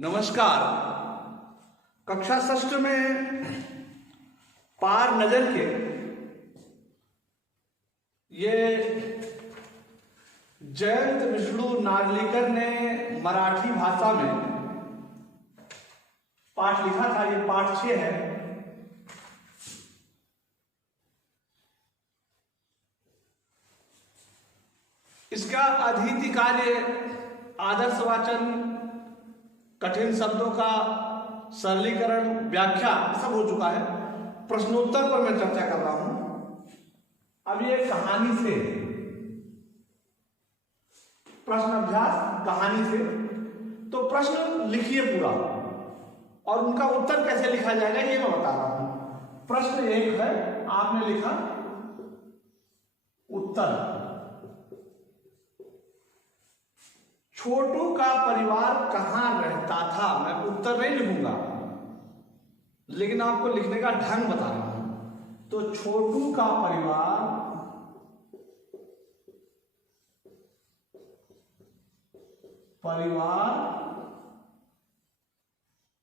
नमस्कार। कक्षा षष्ठ में पार नजर के ये जयंत विष्णु नागलीकर ने मराठी भाषा में पाठ लिखा था। ये पाठ 6 है। इसका अधीति कार्य आदर्शवाचन, कठिन शब्दों का सरलीकरण, व्याख्या सब हो चुका है। प्रश्नोत्तर पर मैं चर्चा कर रहा हूं। अब ये कहानी से प्रश्न अभ्यास, कहानी से तो प्रश्न लिखिए पूरा और उनका उत्तर कैसे लिखा जाएगा ये मैं बता रहा हूं। प्रश्न 1 है, आपने लिखा उत्तर। छोटू का परिवार कहां रहता था। मैं उत्तर नहीं लिखूंगा लेकिन आपको लिखने का ढंग बता रहा हूं। तो छोटू का परिवार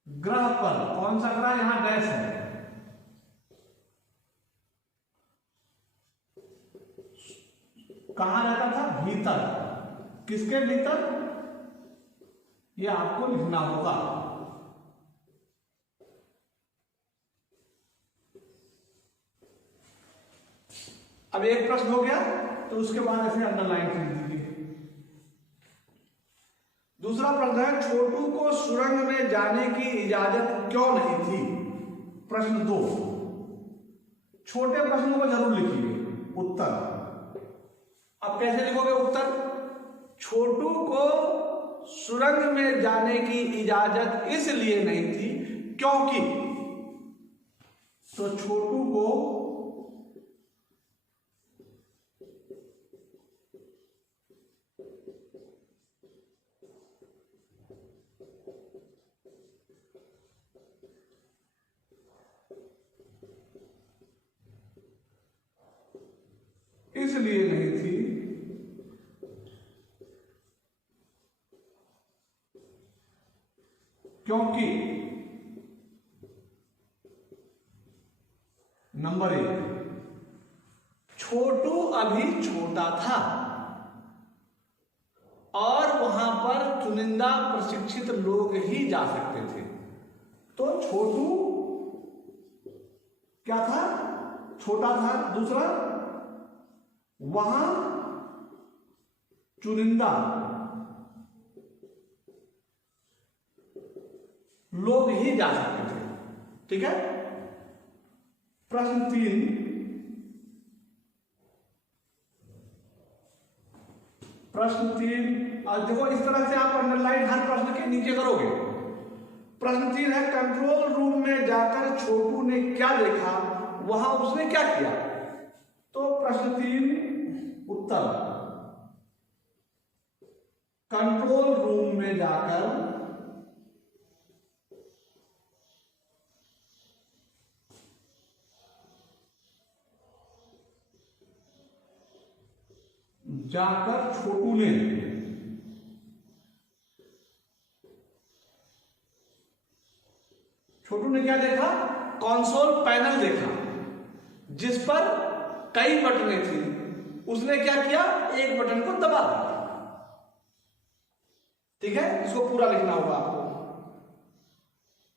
ग्रह पर, कौन सा ग्रह, यहां डैश है, कहां रहता था, भीतर। किसके भीतर, ये आपको लिखना होगा। अब एक प्रश्न हो गया तो उसके बाद ऐसे अंडरलाइन कर दीजिए। दूसरा प्रश्न है, छोटू को सुरंग में जाने की इजाजत क्यों नहीं थी। प्रश्न 2। छोटे प्रश्नों को जरूर लिखिए उत्तर। अब कैसे लिखोगे उत्तर। छोटू को सुरंग में जाने की इजाजत इसलिए नहीं थी क्योंकि, तो छोटू को इसलिए नहीं थी क्योंकि, नंबर 1, छोटू अभी छोटा था और वहां पर चुनिंदा प्रशिक्षित लोग ही जा सकते थे। तो छोटू क्या था, छोटा था। दूसरा, वहां चुनिंदा लोग ही जा सकते थे। ठीक है। प्रश्न 3। और देखो इस तरह से आप अंडरलाइन हर प्रश्न के नीचे करोगे। प्रश्न 3 है, कंट्रोल रूम में जाकर छोटू ने क्या देखा, वहां उसने क्या किया। तो प्रश्न 3 उत्तर, कंट्रोल रूम में जाकर छोटू ने क्या देखा, कंसोल पैनल देखा जिस पर कई बटनें थी। उसने क्या किया, एक बटन को दबा दिया। ठीक है, इसको पूरा लिखना होगा आपको।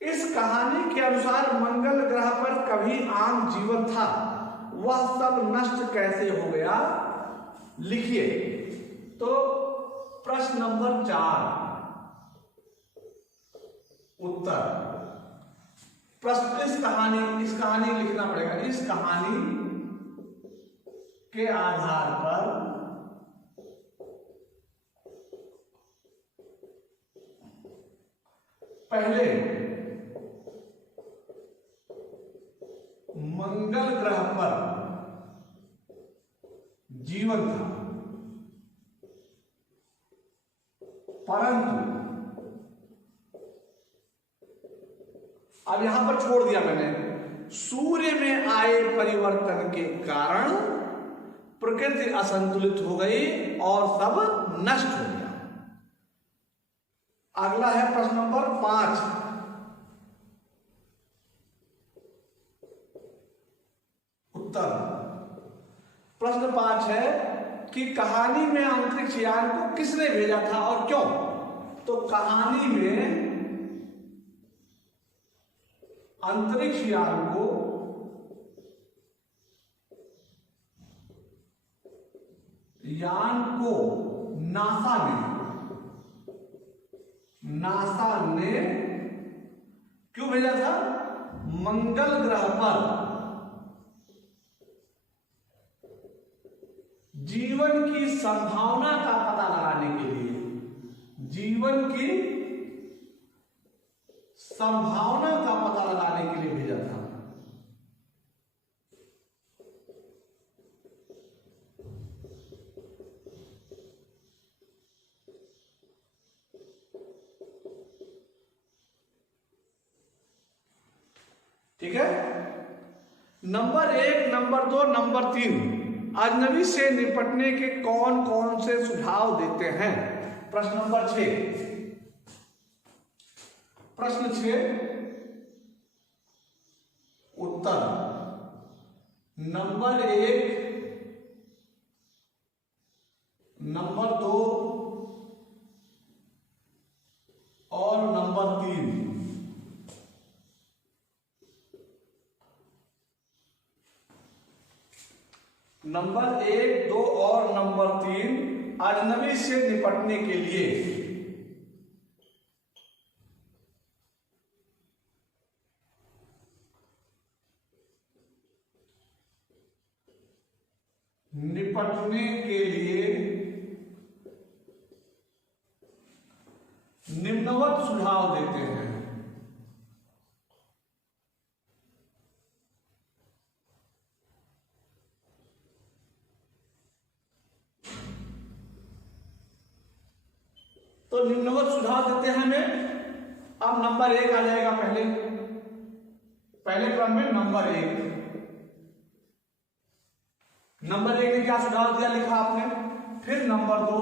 इस कहानी के अनुसार मंगल ग्रह पर कभी आम जीवन था, वह सब नष्ट कैसे हो गया, लिखिए। तो प्रश्न नंबर 4 उत्तर। प्रश्न, इस कहानी लिखना पड़ेगा। इस कहानी के आधार पर पहले मंगल ग्रह पर जीवन था, परंतु अब यहां पर छोड़ दिया मैंने, सूर्य में आए परिवर्तन के कारण प्रकृति असंतुलित हो गई और सब नष्ट हो गया। अगला है प्रश्न नंबर 5। उत्तर प्रश्न 5 है कि कहानी में अंतरिक्ष यान को किसने भेजा था और क्यों। तो कहानी में अंतरिक्ष यान को नासा ने क्यों भेजा था। मंगल ग्रह पर जीवन की संभावना का पता लगाने के लिए, जीवन की संभावना का पता लगाने के लिए भेजा था। ठीक है। नंबर 1, नंबर 2, नंबर 3 अजनबी से निपटने के कौन कौन से सुझाव देते हैं। प्रश्न नंबर 6। प्रश्न 6 उत्तर नंबर 1, नंबर 2 और नंबर 3। नंबर 1, 2 और नंबर 3 अजनबी से निपटने के लिए निम्नवत सुझाव देते हैं। तो निम्नवत सुझाव देते हैं हमें। अब नंबर 1 आ जाएगा पहले क्रम में। नंबर 1 ने क्या सुझाव दिया, लिखा आपने। फिर नंबर 2,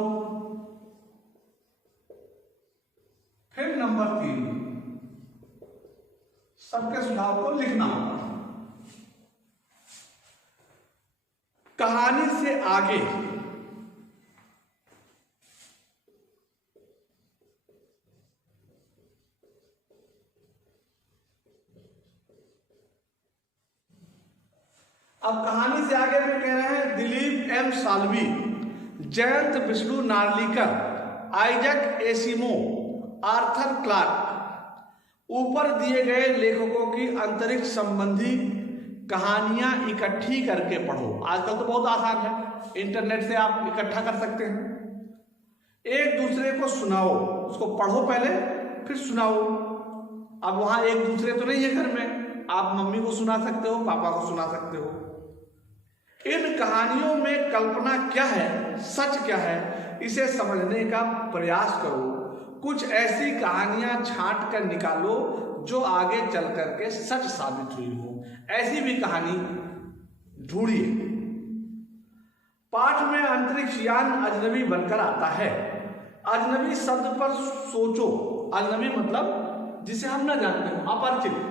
फिर नंबर 3। सबके सुझाव को लिखना होगा। कहानी से आगे अब कहानी से आगे में कह रहे हैं Dilip M Salvi, Jayant Vishnu Narlikar, Isaac Asimov, Arthur Clarke. ऊपर दिए गए लेखकों की अंतरिक्ष संबंधी कहानियां इकट्ठी करके पढ़ो। आजकल तो बहुत आसान है, इंटरनेट से आप इकट्ठा कर सकते हैं। एक दूसरे को सुनाओ, उसको पढ़ो पहले फिर सुनाओ। अब वहां एक दूसरे तो नहीं है घर में, आप मम्मी को सुना सकते हो, पापा को सुना सकते हो। इन कहानियों में कल्पना क्या है, सच क्या है, इसे समझने का प्रयास करो। कुछ ऐसी कहानियां छांट कर निकालो जो आगे चल करके सच साबित हुई हो, ऐसी भी कहानी ढूंढिए। पाठ में अंतरिक्ष यान अजनबी बनकर आता है। अजनबी शब्द पर सोचो। अजनबी मतलब जिसे हम न जानते हो, अपरिचित।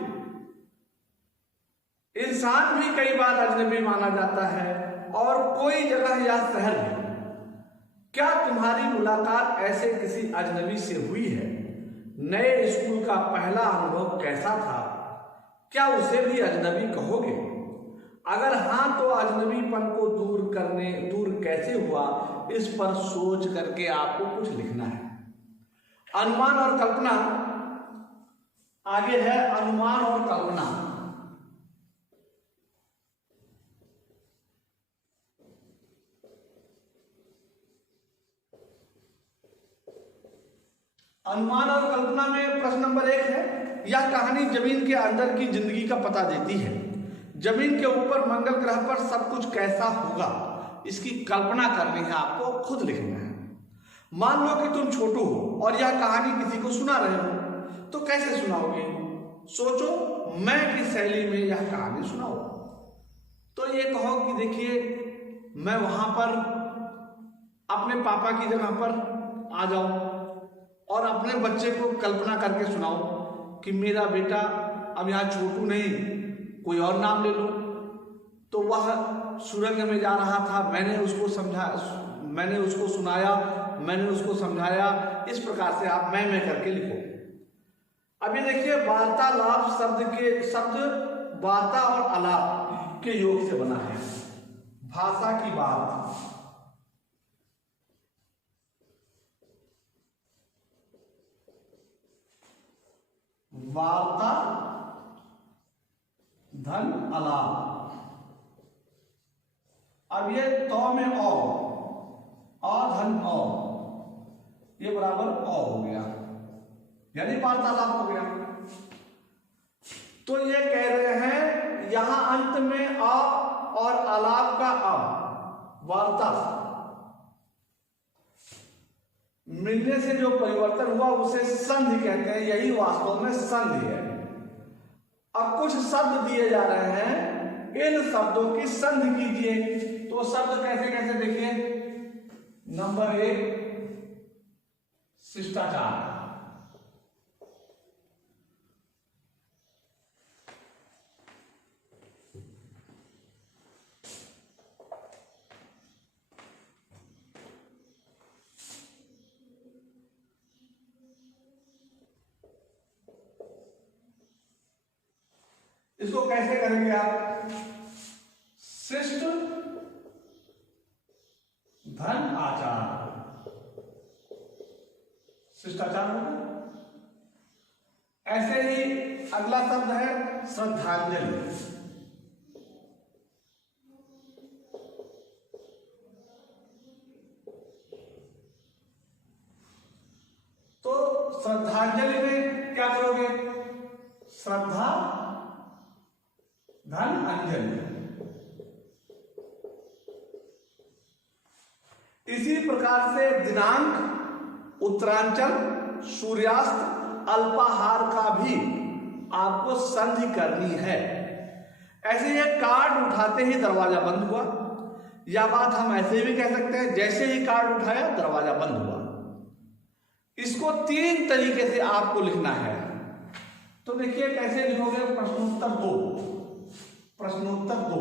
इंसान भी कई बार अजनबी माना जाता है और कोई जगह या शहर है। क्या तुम्हारी मुलाकात ऐसे किसी अजनबी से हुई है? नए स्कूल का पहला अनुभव कैसा था? क्या उसे भी अजनबी कहोगे? अगर हाँ तो अजनबीपन को दूर कैसे हुआ, इस पर सोच करके आपको कुछ लिखना है। अनुमान और कल्पना आगे है। अनुमान और कल्पना अनुमान और कल्पना में प्रश्न नंबर 1 है, यह कहानी जमीन के अंदर की जिंदगी का पता देती है। जमीन के ऊपर मंगल ग्रह पर सब कुछ कैसा होगा, इसकी कल्पना करनी है, आपको खुद लिखना है। मान लो कि तुम छोटू हो और यह कहानी किसी को सुना रहे हो, तो कैसे सुनाओगे? सोचो, मैं की शैली में यह कहानी सुनाओ। तो ये कहो कि देखिए, मैं वहां पर अपने पापा की जगह पर आ जाऊं और अपने बच्चे को कल्पना करके सुनाओ कि मेरा बेटा, अब यहाँ छोटू नहीं कोई और नाम ले लो, तो वह सुरंग में जा रहा था, मैंने उसको सुनाया, मैंने उसको समझाया। इस प्रकार से आप मैं करके लिखो। अब ये देखिए, वार्तालाप शब्द वार्ता और आलाप के योग से बना है। भाषा की बात, वार्ता धन आलाप। अब ये तो में अ धन अ, ये बराबर अ हो गया, यानी वार्तालाप हो गया। तो ये कह रहे हैं यहां अंत में अ और आलाप का अ, वार्ता मिलने से जो परिवर्तन हुआ उसे संधि कहते हैं। यही वास्तव में संधि है। अब कुछ शब्द दिए जा रहे हैं, इन शब्दों की संधि कीजिए। तो शब्द कैसे कैसे देखिए। नंबर 1 शिष्टाचार, इसको कैसे करेंगे आप। शिष्ट धन आचार, शिष्टाचार होगा। ऐसे ही अगला शब्द है श्रद्धांजलि। तो श्रद्धांजलि में क्या करोगे, श्रद्धा धन अंजलि। इसी प्रकार से दिनांक, उत्तरांचल, सूर्यास्त, अल्पाहार का भी आपको संधि करनी है। ऐसे ये कार्ड उठाते ही दरवाजा बंद हुआ, या बात हम ऐसे भी कह सकते हैं जैसे ही कार्ड उठाया दरवाजा बंद हुआ। इसको 3 तरीके से आपको लिखना है। तो देखिए कैसे लिखोगे। प्रश्नोत्तर 2, प्रश्नोत्तर 2।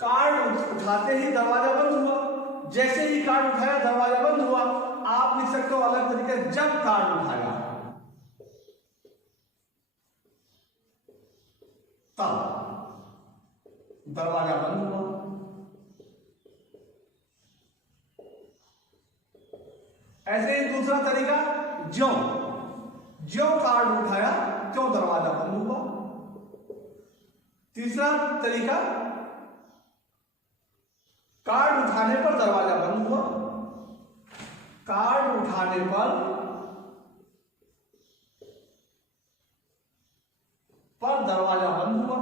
कार्ड उठाते ही दरवाजा बंद हुआ, जैसे ही कार्ड उठाया दरवाजा बंद हुआ। आप लिख सकते हो अलग तरीके, जब कार्ड उठाया तब दरवाजा बंद हुआ। ऐसे ही दूसरा तरीका, ज्यों कार्ड उठाया त्यों दरवाजा बंद हुआ। तीसरा तरीका, कार्ड उठाने पर दरवाजा बंद हुआ, कार्ड उठाने पर दरवाजा बंद हुआ।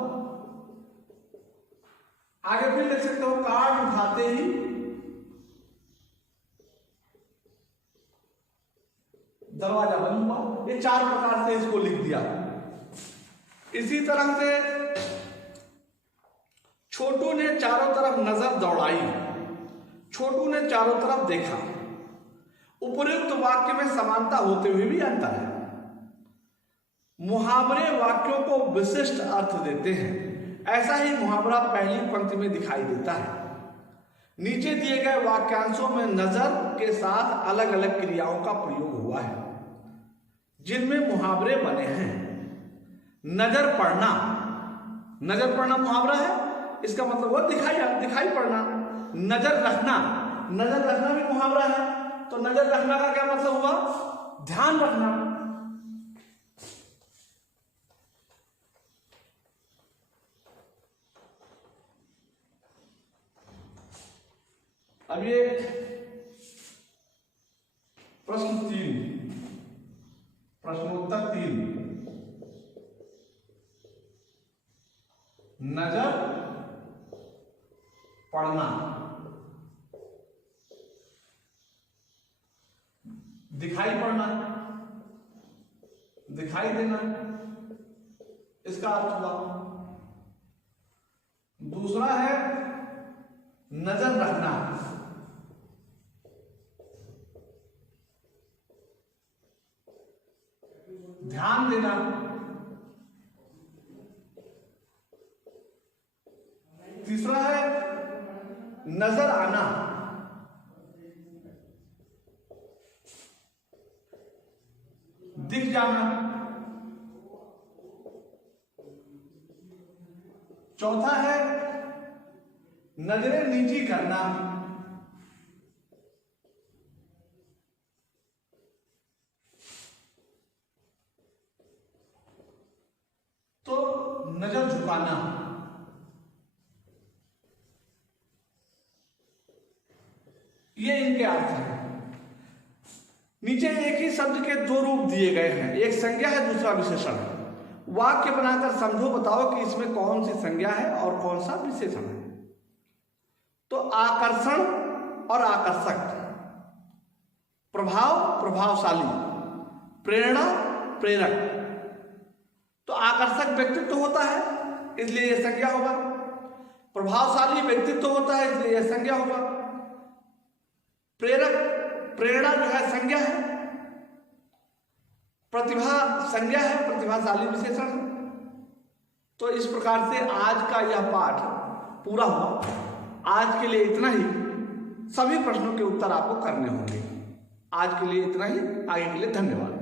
आगे फिर लिख सकते हो, कार्ड उठाते ही दरवाजा बंद हुआ। ये 4 प्रकार से इसको लिख दिया। इसी तरह से छोटू ने चारों तरफ नजर दौड़ाई, छोटू ने चारों तरफ देखा। उपर्युक्त वाक्य में समानता होते हुए भी अंतर है। मुहावरे वाक्यों को विशिष्ट अर्थ देते हैं। ऐसा ही मुहावरा पहली पंक्ति में दिखाई देता है। नीचे दिए गए वाक्यांशों में नजर के साथ अलग अलग क्रियाओं का प्रयोग हुआ है जिनमें मुहावरे बने हैं। नजर पड़ना, नजर पड़ना मुहावरा है, इसका मतलब वो दिखाई पड़ना। नजर रखना, नजर रखना भी मुहावरा है। तो नजर रखना का क्या मतलब हुआ, ध्यान रखना। अब ये प्रश्न 3, प्रश्नोत्तर 3, नजर पड़ना, दिखाई पड़ना, दिखाई देना, इसका अर्थ हुआ। दूसरा है नजर रखना, ध्यान देना, तीसरा है नजर आना, दिख जाना, चौथा है नजरें नीची करना, तो नजर झुकाना। ये इनके अर्थ हैं। नीचे एक ही शब्द के दो रूप दिए गए हैं, एक संज्ञा है, दूसरा विशेषण है। वाक्य बनाकर समझो, बताओ कि इसमें कौन सी संज्ञा है और कौन सा विशेषण है। तो आकर्षण और आकर्षक, प्रभाव प्रभावशाली, प्रेरणा प्रेरक। तो आकर्षक व्यक्तित्व होता है इसलिए यह संज्ञा होगा, प्रभावशाली व्यक्तित्व होता है इसलिए यह संज्ञा होगा, प्रेरक प्रेरणा जो है संज्ञा है, प्रतिभा संज्ञा है, प्रतिभाशाली विशेषण है। तो इस प्रकार से आज का यह पाठ पूरा हुआ। आज के लिए इतना ही। सभी प्रश्नों के उत्तर आपको करने होंगे। आज के लिए इतना ही। आगे के लिए धन्यवाद।